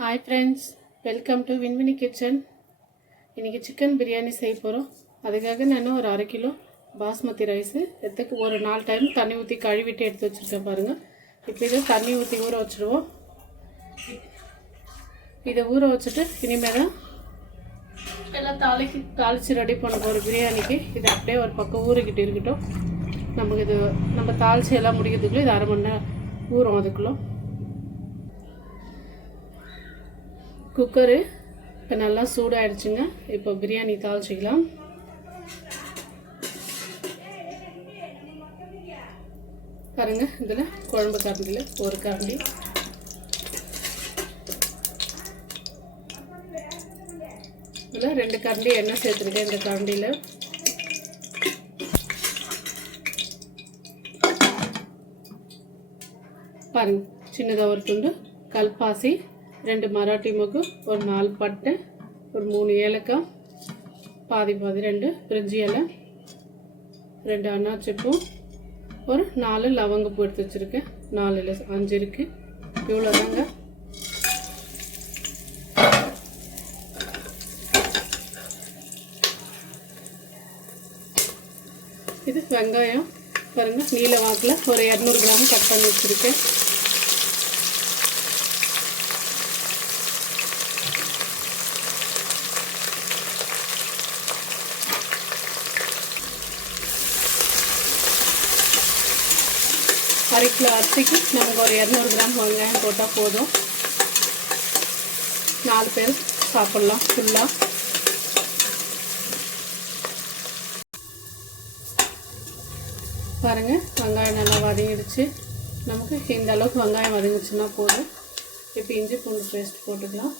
Hi friends, welcome to வின்வினி kitchen. இன்றைக்கி chicken biryani செய்ய போகிறோம். அதுக்காக நான் ஒரு 1/2 கிலோ பாஸ்மதி ரைஸு ஒரு 4 டைம் தண்ணி ஊற்றி கழுவிட்டு எடுத்து வச்சுருக்கேன் பாருங்கள். இப்போ இதை தண்ணி ஊற்றி ஊற வச்சுடுவோம். இதை ஊற வச்சுட்டு இனிமேல் தான் எல்லாம் தாளித்து ரெடி பண்ண போகிறோம் பிரியாணிக்கு. இதை அப்படியே ஒரு பக்கம் ஊறிக்கிட்டு இருக்கட்டும். நம்ம தாளித்து எல்லாம் முடிக்கிறதுக்குள்ளே இது 1/2 மணி நேரம் ஊறும். அதுக்குள்ளே குக்கரு இப்போ நல்லா சூடாகிடுச்சுங்க. இப்போ பிரியாணி தாளிச்சிக்கலாம். பாருங்கள், இதில் குழம்பு கரண்டியில் ஒரு கரண்டி, இதில் 2 கரண்டி எண்ணெய் சேர்த்துருக்கேன். இந்த கரண்டியில் பாருங்கள், சின்னதாக ஒரு துண்டு கல்பாசி, 2 மராட்டி மொக்கு, ஒரு 4 பட்டை, ஒரு 3 ஏலக்காய், பாதி 2 பிரிஞ்சி இலை, 2 அன்னாச்சிப்பூ, ஒரு 4 லவங்கப்பூ எடுத்து வச்சுருக்கேன். 4 இல்லை 5 இருக்குது. இவ்வளோதாங்க. இது வெங்காயம் பாருங்கள், நீல வாக்கில் ஒரு 200 கிராம் கட் பண்ணி வச்சுருக்கேன். அரை கிலோ அரிசிக்கு நமக்கு ஒரு 200 கிராம் வெங்காயம் போட்டால் போதும். 4 பேர் சாப்பிட்லாம் ஃபுல்லாக. பாருங்கள், வெங்காயம் நல்லா வதங்கிடுச்சு. நமக்கு இந்த அளவுக்கு வெங்காயம் வதங்கிடுச்சுன்னா போதும். இப்போ இஞ்சி பூண்டு பேஸ்ட் போட்டுக்கலாம்.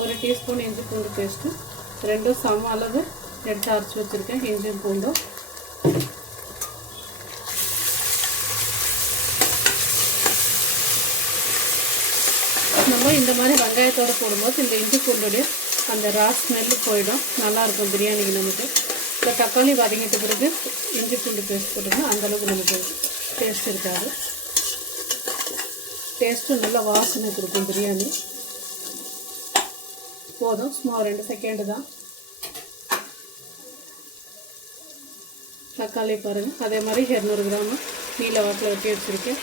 ஒரு டீஸ்பூன் இஞ்சி பூண்டு பேஸ்ட்டு, 2 சம அளவு எடுத்து அரைச்சி வச்சுருக்கேன். இஞ்சி பூண்டும் நம்ம இந்த மாதிரி வெங்காயத்தோடு போடும்போது இந்த இஞ்சி பூண்டோடைய அந்த ஸ்மெல்லு போயிடும். நல்லாயிருக்கும் பிரியாணிக்கு. நமக்கு இப்போ தக்காளி வதங்கிட்ட பிறகு இஞ்சி பூண்டு பேஸ்ட் போட்டோம்னா அந்தளவுக்கு நமக்கு டேஸ்ட் இருக்காது. டேஸ்ட்டும் நல்லா வாசனை கொடுக்கும் பிரியாணி. போதும், சும்மா 2 செகண்டு தான். தக்காளி பாருங்கள், அதே மாதிரி 200 கிராம் நீல வாக்கில் வெட்டி வச்சுருக்கேன்.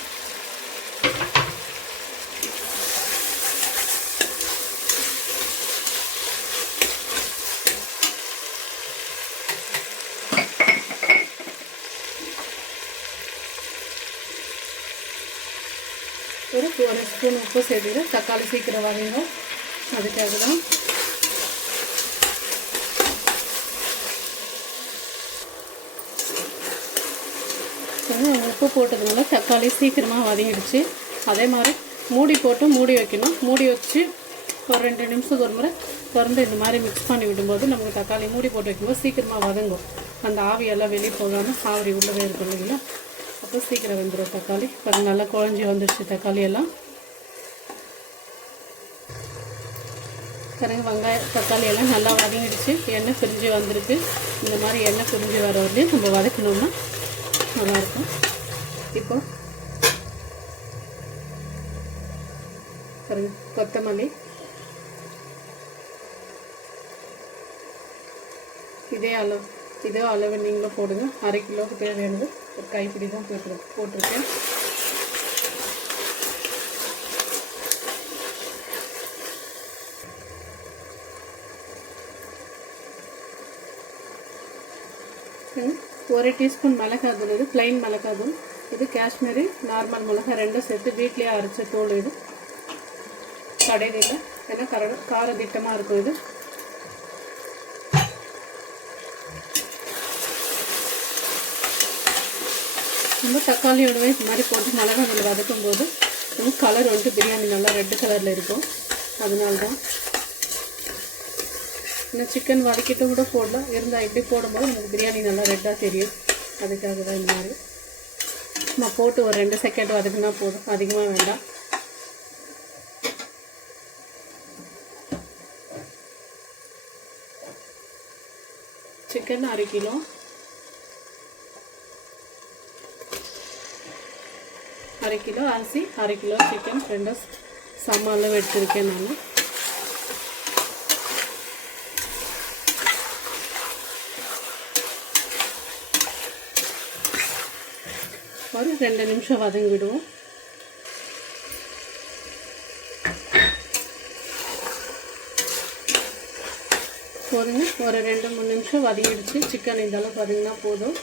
ஒரு ஸ்பூன் உப்பு சேர்த்துட்டு தக்காளி சீக்கிரம் வதங்கும். அதுக்காக தான். உப்பு போட்டதுனால தக்காளி சீக்கிரமாக வதங்கிடுச்சு. அதே மாதிரி மூடி வைக்கணும். மூடி வச்சு ஒரு 2 நிமிஷத்துக்கு ஒரு முறை திறந்து இந்த மாதிரி மிக்ஸ் பண்ணி விடும்போது நமக்கு தக்காளி மூடி போட்டு வைக்கும்போது சீக்கிரமாக வதங்கும். அந்த ஆவியெல்லாம் வெளியே போகாமல் ஆவரி உள்ளவே இருக்கும் இல்லைங்களா, அப்போ சீக்கிரம் வந்துடும் தக்காளி. பாருங்கள், நல்லா குழஞ்சி வந்துடுச்சு தக்காளி எல்லாம். பாருங்கள், வெங்காயம் தக்காளி எல்லாம் நல்லா வதங்கிடுச்சு. எண்ணெய் பிரிஞ்சு வந்திருக்கு. இந்த மாதிரி எண்ணெய் பிரிஞ்சு வர வரலையும் நம்ம வதக்கணும்னா நல்லாயிருக்கும். இப்போ பாருங்கள், கொத்தமல்லி இதே அளவு நீங்களும் போடுங்க. 1/2 கிலோவுக்கு தேவையானது ஒரு கைப்பிடி தான் போட்டிருக்கேன். ஒரு டீஸ்பூன் மிளகாத்தூள், இது ப்ளைன் மிளகாத்தூள். இது காஷ்மீரி நார்மல் மிளகாய் 2 சேர்த்து வீட்லேயே அரைச்ச தூள். இது கடையில் இல்லை, ஏன்னா கார திட்டமாக இருக்கும். இது நம்ம தக்காளியோடவே இது மாதிரி போட்டு மிளகாத்தூள் வதக்கும் போது நமக்கு கலர் பிரியாணி நல்லா ரெட் கலரில் இருக்கும். அதனால்தான் இன்னும் சிக்கன் வதக்கிட்டு கூட போடலாம். இருந்தால் இப்படி போடும்போது நமக்கு பிரியாணி நல்லா ரெட்டாக தெரியும். அதுக்காக தான் இந்த மாதிரி நம்ம போட்டு ஒரு 2 செகண்ட் வதக்குனா போதும், அதிகமாக வேண்டாம். Chicken 1/2 kilo. 1/2 கிலோ அரிசி 1/2 கிலோ சிக்கன் ரெண்டும் சம அளவு எடுத்துருக்கேன் நான். ஒரு 2 நிமிஷம் வதங்கி விடுவோம். போதுங்க, ஒரு 2-3 நிமிஷம் வதங்கிடுச்சு. சிக்கன் இந்த அளவுக்கு வதங்கினா போதும்.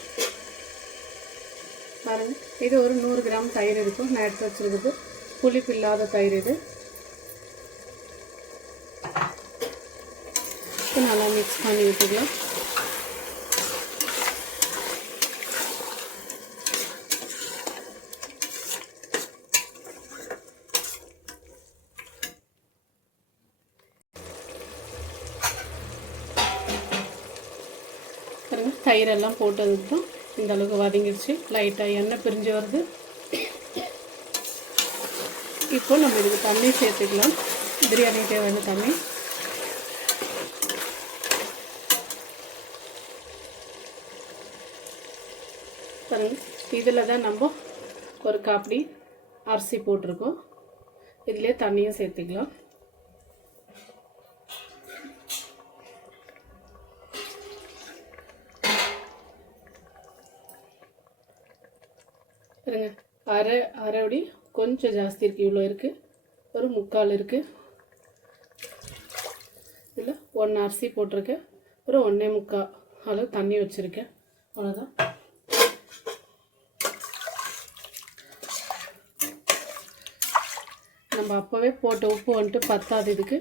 பாருங்கள், இது ஒரு 100 கிராம் தயிர் இருக்கும் நான் எடுத்து வச்சுருக்குது. புளிப்பு இல்லாத தயிர் இது. நல்லா மிக்ஸ் பண்ணி விட்டுக்கலாம். தயிரெல்லாம் போட்டதுக்கு தான் இந்த அளவுக்கு வதங்கிடுச்சு. லைட்டாக எண்ணெய் பிரிஞ்சு வருது. இப்போ நம்ம இதுக்கு தண்ணி சேர்த்துக்கலாம். பிரியாணி தேவையான தண்ணி. பாருங்க, இதில் தான் நம்ம ஒரு காப்பி அரிசி போட்டிருக்கோம். இதிலே தண்ணியும் சேர்த்துக்கலாம். பாருங்க, அரை அடி கொஞ்சம் ஜாஸ்தி இருக்குது. இவ்வளோ இருக்குது, ஒரு 3/4 இருக்குது. இதில் 1 அரிசி போட்டிருக்கேன். ஒரு 1 1/4 அளவு தண்ணி வச்சுருக்கேன். அவ்வளோதான். நம்ம அப்போவே போட்ட உப்பு வந்துட்டு பத்தாது. இதுக்கு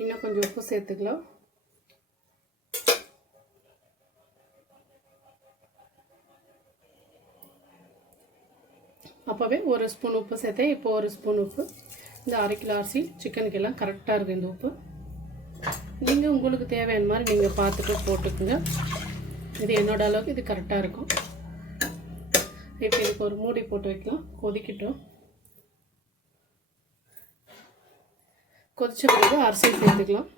இன்னும் கொஞ்சம் உப்பு சேர்த்துக்கலாம். அப்போவே 1 ஸ்பூன் உப்பு சேர்த்தேன். இப்போ 1 ஸ்பூன் உப்பு. இந்த 1/2 கிலோ அரிசி சிக்கனுக்கெல்லாம் கரெக்டாக இருக்குது இந்த உப்பு. நீங்கள் உங்களுக்கு தேவையான மாதிரி நீங்கள் பார்த்துட்டு போட்டுக்குங்க. இது என்னோட அளவுக்கு இது கரெக்டாக இருக்கும். இப்போ இதுக்கு ஒரு மூடி போட்டு வைக்கலாம். கொதிக்கட்டும். கொதிச்ச பிறகு அரிசி சேர்த்துக்கலாம்.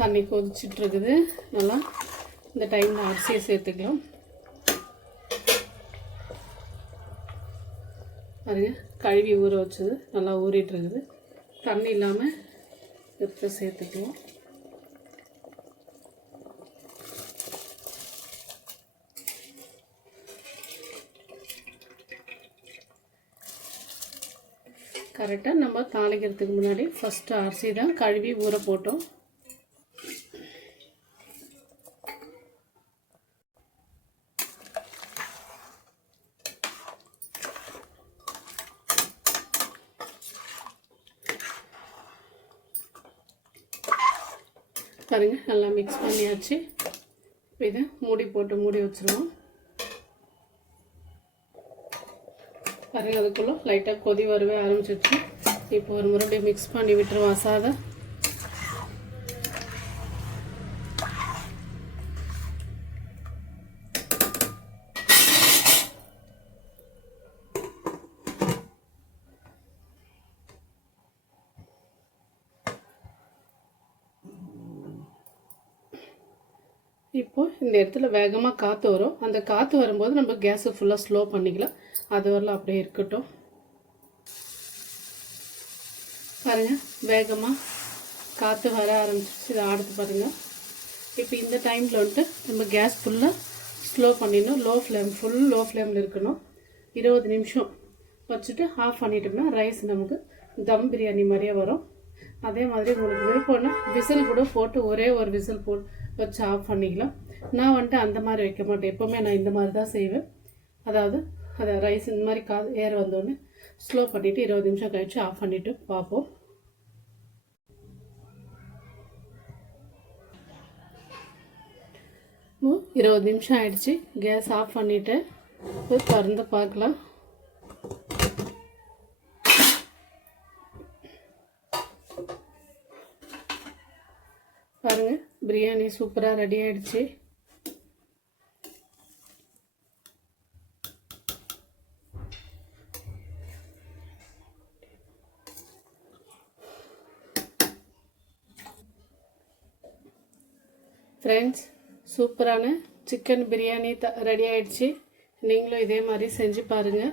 தண்ணி கொதிச்சுட்டு இருக்குது நல்லா. இந்த டைமில் அரிசியை சேர்த்துக்கலாம். பாருங்க, கழுவி ஊற வச்சது நல்லா ஊறிட்டு இருக்குது. தண்ணி இல்லாமல் எடுத்து சேர்த்துக்கலாம். கரெக்டாக நம்ம தாளிக்கிறதுக்கு முன்னாடி ஃபஸ்ட்டு அரிசி தான் கழுவி ஊற போட்டோம். பாருங்க, நல்லா மிக்ஸ் பண்ணியாச்சு. இதை மூடி போட்டு மூடி வச்சுருவோம். பாருங்க, அதுக்குள்ளே லைட்டாக கொதி வரவே ஆரம்பிச்சிடுச்சு. இப்போ ஒரு மறுபடியும் மிக்ஸ் பண்ணி விட்டுருவோம் சாதம். இப்போ இந்த இடத்துல வேகமாக காற்று வரும். அந்த காற்று வரும்போது நம்ம கேஸை ஃபுல்லாக ஸ்லோ பண்ணிக்கலாம். அது வரலாம் அப்படியே இருக்கட்டும். பாருங்கள், வேகமாக காற்று வர ஆரம்பிச்சிச்சு. இதை ஆடுத்து பாருங்கள். இப்போ இந்த டைமில் வந்துட்டு நம்ம கேஸ் ஃபுல்லாக ஸ்லோ பண்ணிடணும். ஃபுல் லோ ஃப்ளேமில் இருக்கணும். 20 நிமிஷம் வச்சுட்டு ஆஃப் பண்ணிட்டோம்னா ரைஸ் நமக்கு தம் பிரியாணி மாதிரியே வரும். அதே மாதிரி உங்களுக்கு விருப்பம்னா விசில் கூட போட்டு ஒரே ஒரு விசில் வச்சு ஆஃப் பண்ணிக்கலாம். நான் வந்துட்டு அந்த மாதிரி வைக்க மாட்டேன். எப்போவுமே நான் இந்த மாதிரி தான் செய்வேன். அதாவது அதை ரைஸ் இந்த மாதிரி ஏர் வந்தோடனே ஸ்லோ பண்ணிவிட்டு 20 நிமிஷம் கழித்து ஆஃப் பண்ணிவிட்டு பார்ப்போம். இன்னும் 20 நிமிஷம் ஆயிடுச்சு. கேஸ் ஆஃப் பண்ணிவிட்டு திறந்து பார்க்கலாம். பாருங்கள், பிரியாணி சூப்பராக ரெடி ஆகிடுச்சு. ஃப்ரெண்ட்ஸ், சூப்பரான சிக்கன் பிரியாணி ரெடி ஆயிடுச்சு. நீங்களும் இதே மாதிரி செஞ்சு பாருங்கள்.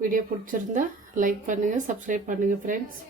வீடியோ பிடிச்சிருந்தா லைக் பண்ணுங்கள், சப்ஸ்கிரைப் பண்ணுங்கள் ஃப்ரெண்ட்ஸ்.